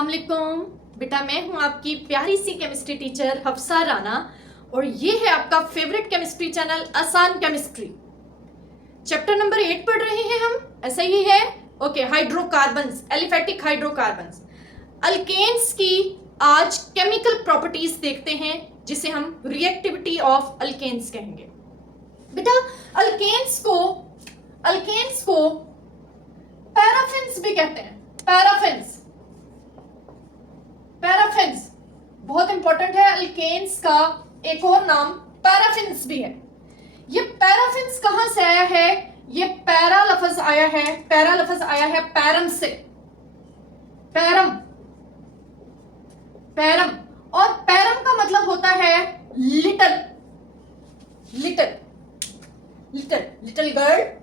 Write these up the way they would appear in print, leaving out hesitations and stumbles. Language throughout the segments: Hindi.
अस्सलाम वालेकुम बेटा, मैं हूं आपकी प्यारी सी केमिस्ट्री टीचर हफ्सा राना और ये है आपका favourite chemistry channel Aasan chemistry. Chapter number 8 पढ़ रहे हैं हम, ऐसा ही है। Okay, hydrocarbons, aliphatic hydrocarbons, alkanes की आज केमिकल प्रॉपर्टीज देखते हैं जिसे हम रिएक्टिविटी ऑफ अल्केन्स कहेंगे। बेटा अल्केन्स को पैराफिन्स भी कहते हैं। पैराफिन्स बहुत इंपॉर्टेंट है। अल्केन्स का एक और नाम पैराफिन्स भी है। ये पैराफिन्स कहां से आया है? ये पैरा लफ्ज आया है पैरम से। पैरम और पैरम का मतलब होता है लिटिल गर्ल,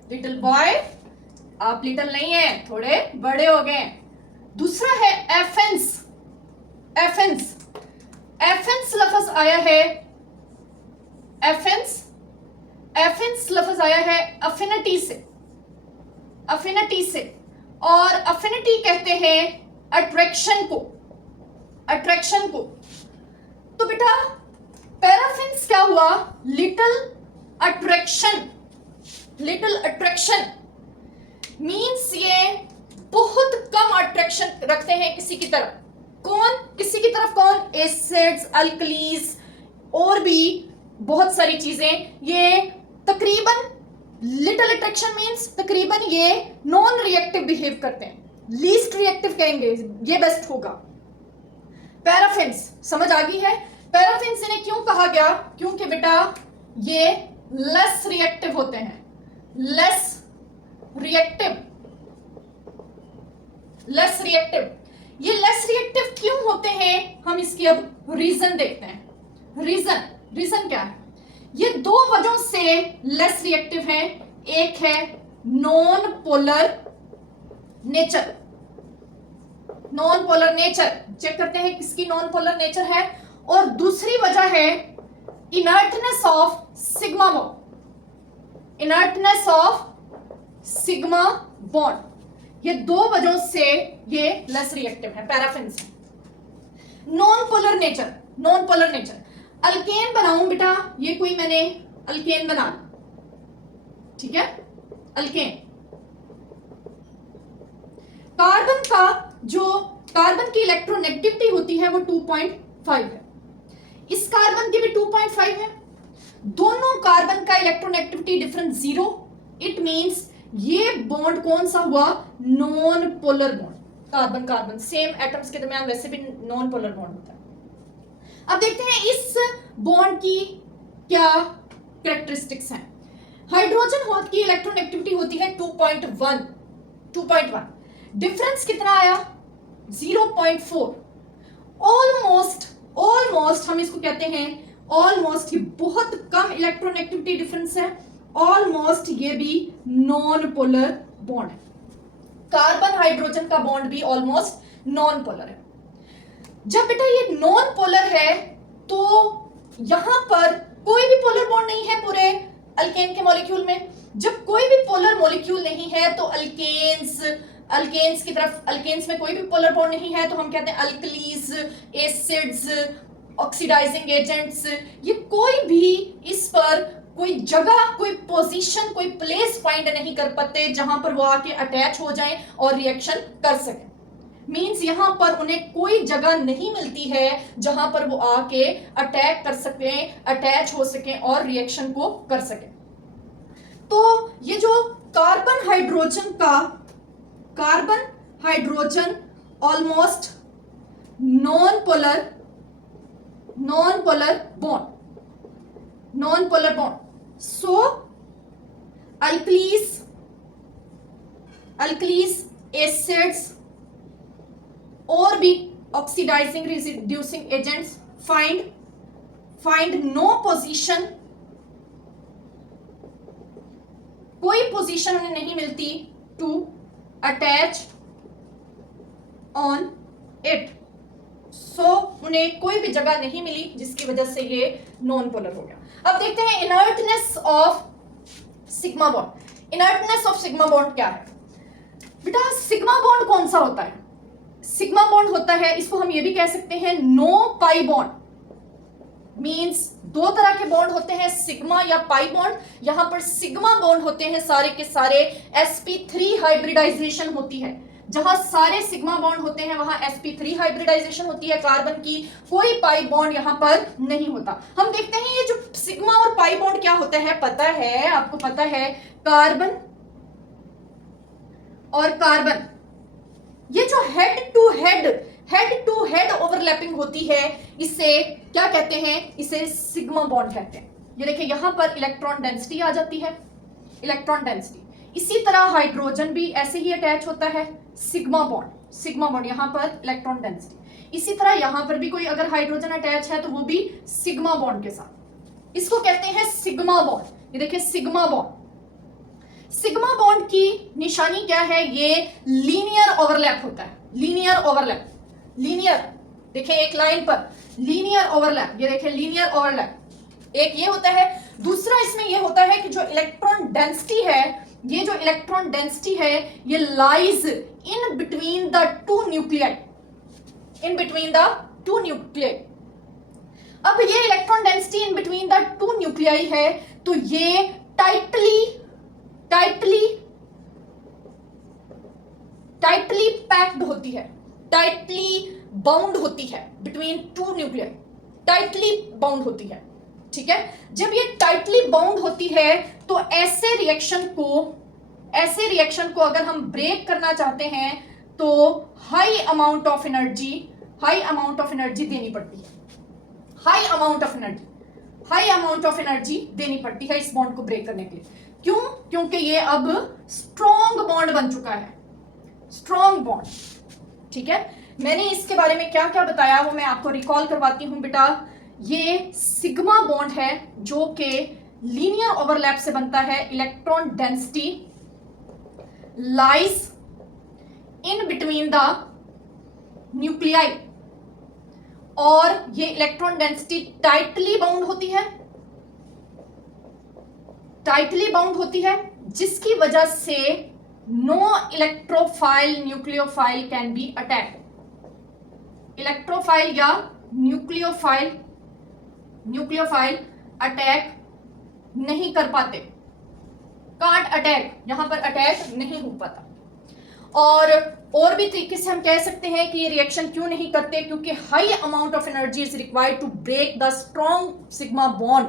लिटिल बॉय। आप लिटिल नहीं है, थोड़े बड़े हो गए। दूसरा है एफेंस लफ्ज आया है अफिनिटी से और अफिनिटी कहते हैं अट्रैक्शन को। तो बेटा पैराफिन्स क्या हुआ? लिटिल अट्रैक्शन मीन्स ये बहुत कम अट्रैक्शन रखते हैं किसी की तरफ। कौन? एसिड्स, अल्कलीज और भी बहुत सारी चीजें। ये तकरीबन लिटिल अट्रैक्शन मीन्स तकरीबन ये नॉन रिएक्टिव बिहेव करते हैं। लीस्ट रिएक्टिव कहेंगे, ये बेस्ट होगा। पैराफिन्स समझ आ गई है? पैराफिन्स इन्हें क्यों कहा गया? क्योंकि बेटा ये लेस रिएक्टिव होते हैं। लेस रिएक्टिव ये लेस रिएक्टिव क्यों होते हैं? हम इसकी अब रीजन देखते हैं। रीजन क्या है? ये दो वजहों से लेस रिएक्टिव है। एक है नॉन पोलर नेचर। चेक करते हैं किसकी नॉन पोलर नेचर है। और दूसरी वजह है इनर्टनेस ऑफ सिग्मा बॉन्ड। ये दो वजहों से ये लेस रिएक्टिव है, paraffins. Non polar nature alkane बनाऊं बेटा, ये कोई मैंने अल्केन बना, ठीक है। अल्केन कार्बन की इलेक्ट्रोनेगेटिविटी होती है वो 2.5 है। इस कार्बन की भी 2.5 है। दोनों कार्बन का इलेक्ट्रोनेगेटिविटी डिफरेंस 0। इट मींस ये बॉन्ड कौन सा हुआ? Non polar bond. Carbon same atoms के दरमियान वैसे भी नॉन पोलर बॉन्ड होता है। अब देखते हैं इस बॉन्ड की क्या कैरेक्टरिस्टिक्स हैं। हाइड्रोजन की इलेक्ट्रोनेगेटिविटी होती है 2.1। डिफरेंस कितना आया? 0.4। ऑलमोस्ट हम इसको कहते हैं ऑलमोस्ट, ये बहुत कम इलेक्ट्रोनेगेटिविटी डिफरेंस है। ऑलमोस्ट ये भी नॉन पोलर बॉन्ड है। कार्बन हाइड्रोजन का बॉन्ड भी ऑलमोस्ट नॉन पोलर है। जब बेटा ये नॉन पोलर है तो यहां पर कोई भी पोलर बॉन्ड नहीं है पूरे अल्केन के मॉलिक्यूल में। जब कोई भी पोलर मॉलिक्यूल नहीं है तो अल्केन्स में कोई भी पोलर बॉन्ड नहीं है तो हम कहते हैं अल्कलीज, एसिड्स, ऑक्सीडाइजिंग एजेंट्स। ये कोई भी इस पर कोई जगह, कोई पोजीशन, कोई प्लेस फाइंड नहीं कर पाते जहां पर वो आके अटैच हो जाएं और रिएक्शन कर सकें। मींस यहां पर उन्हें कोई जगह नहीं मिलती है जहां पर वो आके अटैक कर सकें, अटैच हो सकें और रिएक्शन को कर सकें। तो ये जो carbon hydrogen almost non polar bond. So alkalis, acids और भी oxidising reducing agents find no position, कोई पोजीशन उन्हें नहीं मिलती to attach on it. So उन्हें कोई भी जगह नहीं मिली जिसकी वजह से ये नॉन पोलर हो गया। अब देखते हैं इनर्टनेस ऑफ सिग्मा बॉन्ड। क्या है बेटा? सिग्मा बॉन्ड कौन सा होता है? सिग्मा बॉन्ड होता है, इसको हम ये भी कह सकते हैं नो पाई बॉन्ड, मींस दो तरह के बॉन्ड होते हैं, सिग्मा या पाई बॉन्ड। यहां पर सिग्मा बॉन्ड होते हैं सारे के सारे sp3 हाइब्रिडाइजेशन होती है, जहां सारे सिग्मा बॉन्ड होते हैं वहां sp3 हाइब्रिडाइजेशन होती है कार्बन की, कोई पाई बॉन्ड यहां पर नहीं होता। हम देखते हैं ये जो सिग्मा और पाई बॉन्ड क्या होता है, पता है आपको, पता है कार्बन और कार्बन, ये जो हेड टू हेड ओवरलैपिंग होती है, इसे क्या कहते हैं, इसे सिग्मा बॉन्ड कहते हैं। ये देखिए यहां पर इलेक्ट्रॉन डेंसिटी आ जाती है, इलेक्ट्रॉन डेंसिटी। इसी तरह हाइड्रोजन भी ऐसे ही अटैच होता है, सिग्मा बॉन्ड यहां पर इलेक्ट्रॉन डेंसिटी। इसी तरह यहां पर भी कोई अगर हाइड्रोजन अटैच है तो वो भी सिग्मा बॉन्ड के साथ, इसको कहते हैं सिग्मा बॉन्ड। ये देखिए सिग्मा बॉन्ड, सिग्मा बॉन्ड की निशानी क्या है, ये लीनियर ओवरलैप होता है, लीनियर ओवरलैप, लीनियर, देखिए एक लाइन पर लीनियर ओवरलैप, ये देखिए लीनियर ओवरलैप, एक ये होता है। दूसरा इसमें ये होता है कि जो इलेक्ट्रॉन डेंसिटी है, ये जो इलेक्ट्रॉन डेंसिटी है ये lies in between the two nuclei, in between the two nuclei. अब ये electron density in between the two nuclei है, तो ये टाइटली पैक्ड होती है, टाइटली बाउंड होती है between two nuclei, tightly bound होती है, ठीक है। जब ये टाइटली बाउंड होती है तो ऐसे रिएक्शन को अगर हम ब्रेक करना चाहते हैं तो हाई अमाउंट ऑफ एनर्जी देनी पड़ती है, हाई अमाउंट ऑफ एनर्जी देनी पड़ती है इस बॉन्ड को ब्रेक करने के लिए। क्यों? क्योंकि ये अब स्ट्रॉन्ग बॉन्ड बन चुका है, स्ट्रॉन्ग बॉन्ड, ठीक है। मैंने इसके बारे में क्या क्या बताया वो मैं आपको रिकॉल करवाती हूं बेटा। ये सिग्मा बॉन्ड है जो कि लीनियर ओवरलैप से बनता है, electron density lies in between the nuclei, और ये इलेक्ट्रॉन डेंसिटी टाइटली बाउंड होती है, जिसकी वजह से no electrophile nucleophile can be attack, electrophile या न्यूक्लियोफाइल अटैक नहीं कर पाते, कांट अटैक, यहां पर अटैक नहीं हो पाता। और भी तरीके से हम कह सकते हैं कि ये रिएक्शन क्यों नहीं करते, क्योंकि high amount of energy is required to break the strong sigma bond,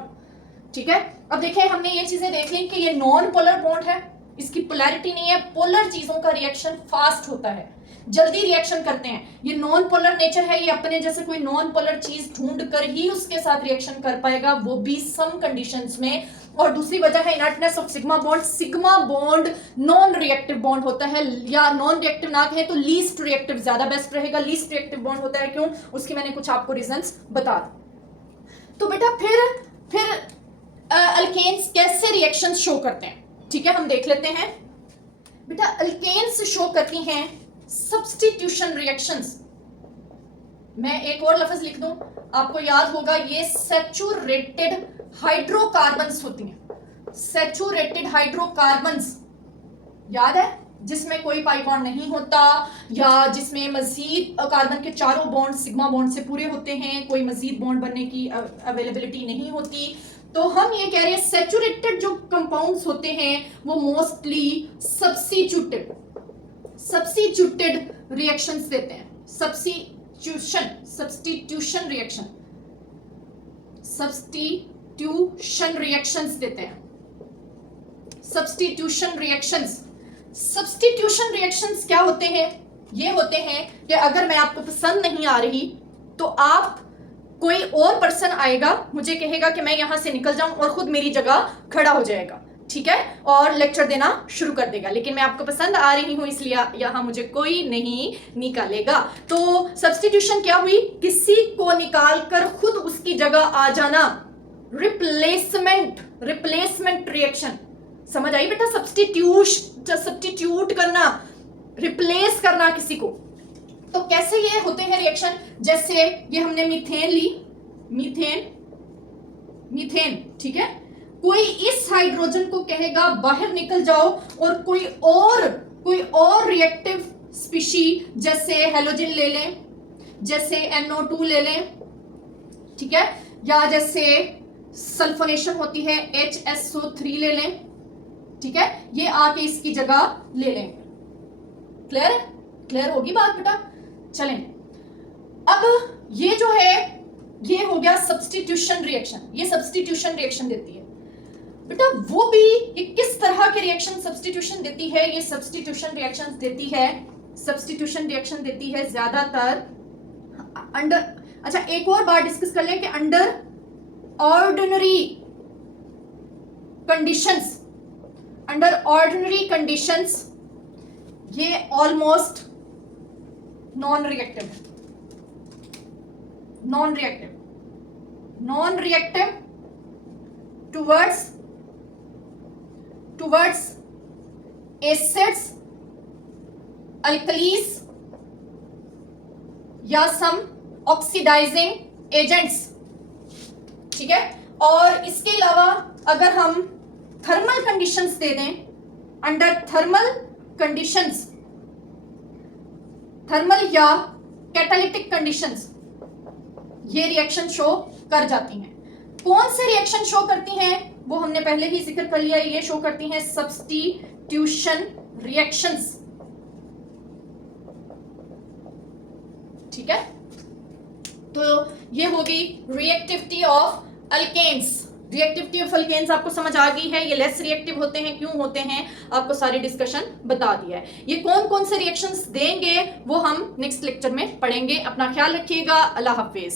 ठीक है। अब देखिए हमने ये चीजें देख ली कि ये नॉन पोलर बॉन्ड है, इसकी पोलैरिटी नहीं है, पोलर चीजों का रिएक्शन फास्ट होता है, जल्दी रिएक्शन करते हैं। ये नॉन पोलर नेचर है, ये अपने जैसे कोई नॉन पोलर चीज ढूंढ कर ही उसके साथ रिएक्शन कर पाएगा, वो भी सम कंडीशंस में। और दूसरी वजह है inertness of sigma bond. Sigma bond non reactive bond होता है, या नॉन रिएक्टिव ना कहें तो लीस्ट रिएक्टिव ज्यादा बेस्ट रहेगा, लीस्ट रिएक्टिव बॉन्ड होता है। क्यों? उसकी मैंने कुछ आपको रीजंस बता दी। तो बेटा फिर अल्केन्स कैसे रिएक्शन शो करते हैं, ठीक है, हम देख लेते हैं। बेटा अल्केन्स शो करती हैं सब्स्टिट्यूशन रिएक्शंस। मैं एक और लफ्ज लिख दूं, आपको याद होगा, ये सैचुरेटेड हाइड्रोकार्बन्स होती हैं, सैचुरेटेड हाइड्रोकार्बन्स याद है, जिसमें कोई पाई बॉन्ड नहीं होता, या जिसमें मजीद कार्बन के चारों बॉन्ड सिग्मा बॉन्ड से पूरे होते हैं, कोई मजीद बॉन्ड बनने की अवेलेबिलिटी नहीं होती। तो हम ये कह रहे हैं सैचुरेटेड जो कंपाउंड्स होते हैं वो मोस्टली सब्स्टिट्यूटेड रिएक्शंस देते हैं, सब्स्टिट्यूशन रिएक्शंस देते हैं, सब्स्टिट्यूशन रिएक्शंस क्या होते हैं? ये होते हैं कि अगर मैं आपको पसंद नहीं आ रही तो आप, कोई और पर्सन आएगा, मुझे कहेगा कि मैं यहां से निकल जाऊं और खुद मेरी जगह खड़ा हो जाएगा, ठीक है, और लेक्चर देना शुरू कर देगा, लेकिन मैं आपको पसंद आ रही हूं इसलिए यहां मुझे कोई नहीं निकालेगा। तो सब्स्टिट्यूशन क्या हुई? किसी को निकाल कर खुद उसकी जगह आ जाना, रिप्लेसमेंट रिएक्शन। समझ आई बेटा? सब्स्टिट्यूट करना, रिप्लेस करना किसी को। तो कैसे ये होते हैं रिएक्शन? जैसे ये हमने मीथेन ली, मीथेन, ठीक है, कोई इस हाइड्रोजन को कहेगा बाहर निकल जाओ, और कोई और रिएक्टिव फिशी, जैसे हेलोजन ले लें, जैसे NO2 ले लें, ठीक है, या जैसे सल्फोनेशन होती है HSO3 ले लें, ठीक है, ये आके इसकी जगह ले लें। क्लियर है? क्लियर होगी बात बेटा? चलें, अब ये जो है ये हो गया सब्स्टिट्यूशन रिएक्शन, ये सब्स्टिट्यूशन रिएक्शन देती है बेटा। वो भी ये किस तरह के रिएक्शन सब्स्टिट्यूशन देती है? ये सब्स्टिट्यूशन रिएक्शन देती है, सब्स्टिट्यूशन रिएक्शन देती है ज्यादातर अंडर, अच्छा एक और बात डिस्कस कर लें कि under ordinary conditions, under ordinary conditions ये almost non reactive, non reactive, non reactive towards acids, alkalis या सम ऑक्सीडाइजिंग एजेंट्स, ठीक है। और इसके अलावा अगर हम थर्मल कंडीशंस दे दें, अंडर थर्मल कंडीशंस, थर्मल या कैटालिटिक कंडीशंस ये रिएक्शन शो कर जाती हैं। कौन से रिएक्शन शो करती हैं वो हमने पहले ही जिक्र कर लिया, ये शो करती हैं सब्स्टिट्यूशन रिएक्शंस, ठीक है। तो ये होगी reactivity of alkanes. Reactivity of alkanes आपको समझ आ गई है, ये लेस रिएक्टिव होते हैं, क्यों होते हैं, आपको सारी डिस्कशन बता दिया है। ये कौन कौन से रिएक्शंस देंगे वो हम नेक्स्ट लेक्चर में पढ़ेंगे। अपना ख्याल रखिएगा, अल्लाह हाफिज।